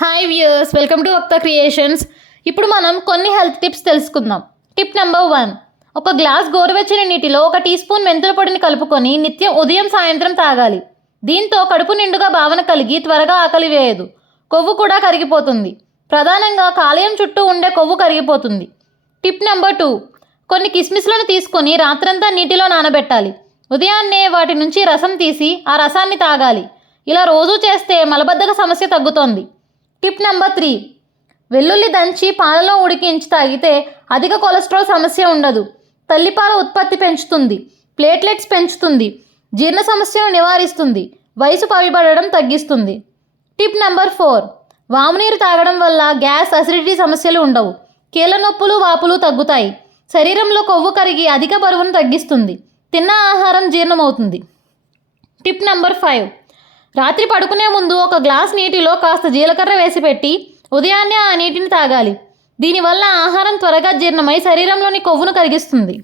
Hi viewers, welcome to Akta creations. ఇప్పుడు మనం కొన్ని హెల్త్ టిప్స్ తెలుసుకుందాం. Tip number 1. ఒక గ్లాస్ గోరువెచ్చని నీటిలో 1 టీ స్పూన్ మెంతుల పొడిని కలుపుకొని నిత్యం ఉదయం సాయంత్రం తాగాలి. దీంతో కడుపు నిండుగా భావన కలిగి త్వరగా ఆకలి వేయదు. కొవ్వు కూడా కరిగిపోతుంది. ప్రధానంగా కాలేయం చుట్టూ ఉండే కొవ్వు కరిగిపోతుంది. Tip number 2. కొన్ని కిస్మిస్లను తీసుకొని రాత్రంతా నీటిలో నానబెట్టాలి. ఉదయాన్నే వాటి నుంచి రసం తీసి ఆ రసాన్ని తాగాలి. ఇలా రోజూ చేస్తే మలబద్ధక సమస్య తగ్గుతోంది. Tip number 3. వెల్లుల్లి దంచి పాలలో ఉడికించి తాగితే అధిక కొలెస్ట్రాల్ సమస్య ఉండదు. తల్లిపాల ఉత్పత్తి పెంచుతుంది, ప్లేట్లెట్స్ పెంచుతుంది, జీర్ణ సమస్యను నివారిస్తుంది, వయసు పైబడడం తగ్గిస్తుంది. Tip number 4. వామునీరు తాగడం వల్ల గ్యాస్, అసిడిటీ సమస్యలు ఉండవు. కీళ్ళ నొప్పులు, వాపులు తగ్గుతాయి. శరీరంలో కొవ్వు కరిగి అధిక బరువును తగ్గిస్తుంది. తిన్న ఆహారం జీర్ణమవుతుంది. Tip number 5. రాత్రి పడుకునే ముందు 1 గ్లాస్ నీటిలో కాస్త జీలకర్ర వేసి పెట్టి ఉదయాన్నే ఆ నీటిని తాగాలి. దీనివల్ల ఆహారం త్వరగా జీర్ణమై శరీరంలోని కొవ్వును కరిగిస్తుంది.